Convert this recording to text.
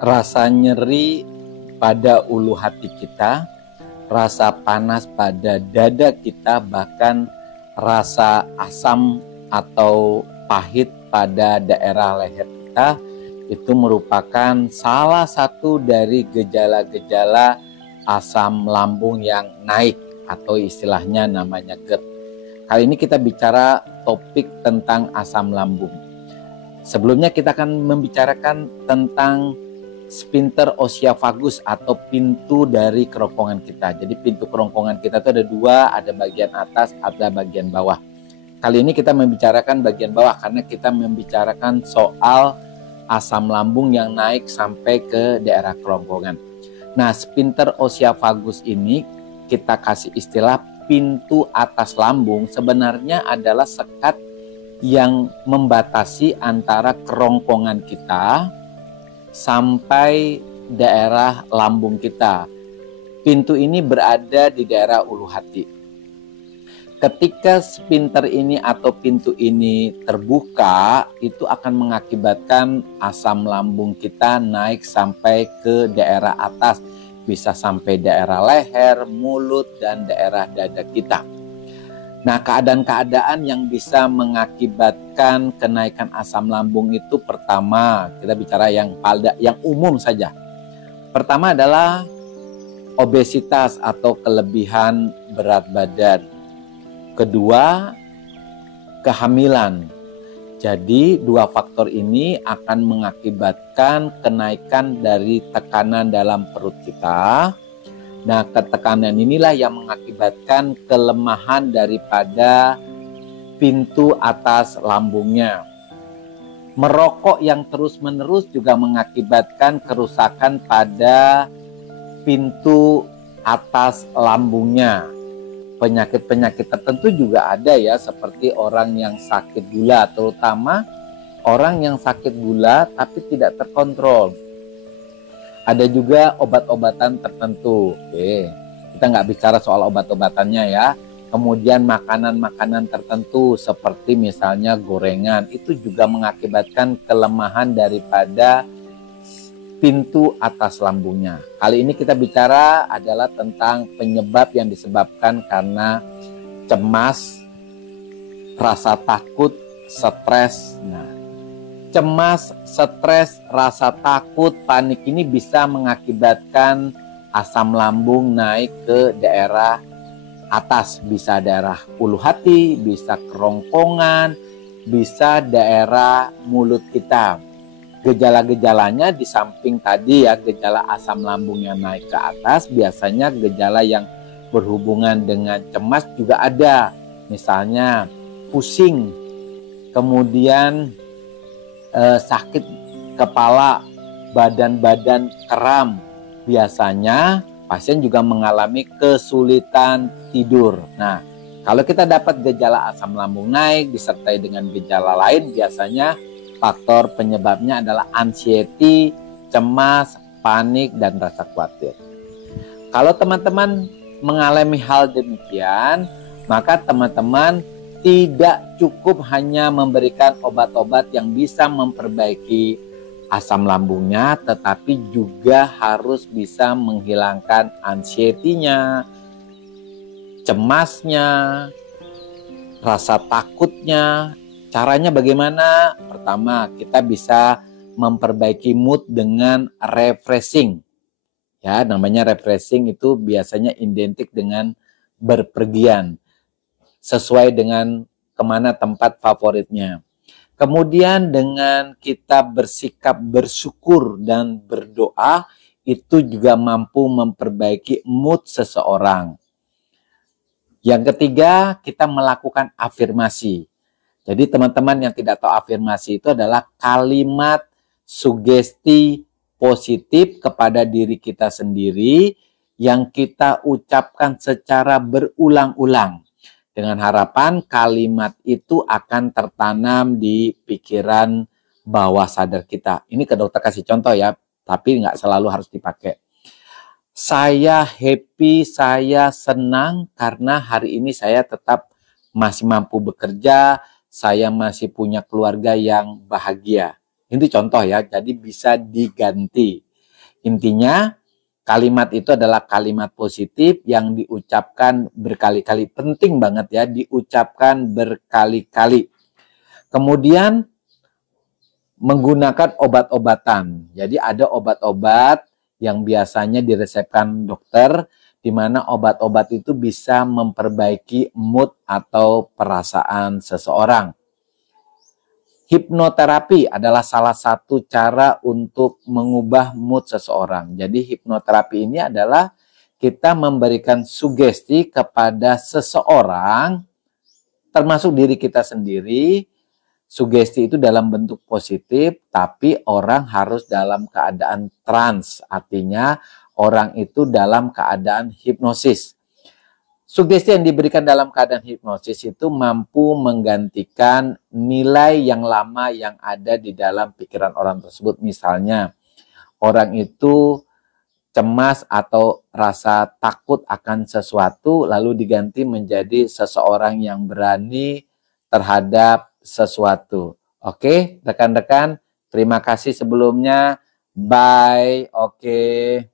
rasa nyeri pada ulu hati kita, rasa panas pada dada kita, bahkan rasa asam atau pahit pada daerah leher kita, itu merupakan salah satu dari gejala-gejala asam lambung yang naik atau istilahnya namanya GERD. Kali ini kita bicara topik tentang asam lambung. Sebelumnya kita akan membicarakan tentang sphincter oesophagus atau pintu dari kerongkongan kita. Jadi pintu kerongkongan kita itu ada dua, ada bagian atas, ada bagian bawah. Kali ini kita membicarakan bagian bawah karena kita membicarakan soal asam lambung yang naik sampai ke daerah kerongkongan. Nah, sphincter oesophagus ini kita kasih istilah pintu atas lambung, sebenarnya adalah sekat yang membatasi antara kerongkongan kita sampai daerah lambung kita. Pintu ini berada di daerah ulu hati. Ketika sphincter ini atau pintu ini terbuka, itu akan mengakibatkan asam lambung kita naik sampai ke daerah atas, bisa sampai daerah leher, mulut, dan daerah dada kita. Nah, keadaan-keadaan yang bisa mengakibatkan kenaikan asam lambung itu pertama, kita bicara yang umum saja. Pertama adalah obesitas atau kelebihan berat badan. Kedua, kehamilan. Jadi dua faktor ini akan mengakibatkan kenaikan dari tekanan dalam perut kita. Nah, ketekanan inilah yang mengakibatkan kelemahan daripada pintu atas lambungnya. Merokok yang terus-menerus juga mengakibatkan kerusakan pada pintu atas lambungnya. Penyakit-penyakit tertentu juga ada ya, seperti orang yang sakit gula, terutama orang yang sakit gula tapi tidak terkontrol. Ada juga obat-obatan tertentu. Oke, kita nggak bicara soal obat-obatannya ya. Kemudian makanan-makanan tertentu seperti misalnya gorengan, itu juga mengakibatkan kelemahan daripada pintu atas lambungnya. Kali ini kita bicara adalah tentang penyebab yang disebabkan karena cemas, rasa takut, stres. Nah, cemas, stres, rasa takut, panik ini bisa mengakibatkan asam lambung naik ke daerah atas, bisa daerah ulu hati, bisa kerongkongan, bisa daerah mulut kita. Gejala-gejalanya di samping tadi ya, gejala asam lambung yang naik ke atas, biasanya gejala yang berhubungan dengan cemas juga ada. Misalnya pusing, kemudian sakit kepala, badan-badan kram. Biasanya pasien juga mengalami kesulitan tidur. Nah, kalau kita dapat gejala asam lambung naik disertai dengan gejala lain, biasanya faktor penyebabnya adalah anxiety, cemas, panik, dan rasa khawatir. Kalau teman-teman mengalami hal demikian, maka teman-teman tidak cukup hanya memberikan obat-obat yang bisa memperbaiki asam lambungnya, tetapi juga harus bisa menghilangkan anxiety-nya, cemasnya, rasa takutnya. Caranya bagaimana? Pertama, kita bisa memperbaiki mood dengan refreshing. Ya, namanya refreshing itu biasanya identik dengan berpergian, sesuai dengan kemana tempat favoritnya. Kemudian dengan kita bersikap bersyukur dan berdoa, itu juga mampu memperbaiki mood seseorang. Yang ketiga, kita melakukan afirmasi. Jadi teman-teman yang tidak tahu afirmasi itu adalah kalimat sugesti positif kepada diri kita sendiri yang kita ucapkan secara berulang-ulang. Dengan harapan kalimat itu akan tertanam di pikiran bawah sadar kita. Ini ke dokter kasih contoh ya, tapi nggak selalu harus dipakai. Saya happy, saya senang karena hari ini saya tetap masih mampu bekerja, saya masih punya keluarga yang bahagia. Ini contoh ya, jadi bisa diganti. Intinya kalimat itu adalah kalimat positif yang diucapkan berkali-kali. Penting banget ya, diucapkan berkali-kali. Kemudian menggunakan obat-obatan. Jadi ada obat-obat yang biasanya diresepkan dokter, di mana obat-obat itu bisa memperbaiki mood atau perasaan seseorang. Hipnoterapi adalah salah satu cara untuk mengubah mood seseorang. Jadi hipnoterapi ini adalah kita memberikan sugesti kepada seseorang, termasuk diri kita sendiri. Sugesti itu dalam bentuk positif, tapi orang harus dalam keadaan trans. Artinya orang itu dalam keadaan hipnosis. Sugesti yang diberikan dalam keadaan hipnosis itu mampu menggantikan nilai yang lama yang ada di dalam pikiran orang tersebut. Misalnya, orang itu cemas atau rasa takut akan sesuatu, lalu diganti menjadi seseorang yang berani terhadap sesuatu. Oke, rekan-rekan, terima kasih sebelumnya. Bye. Oke.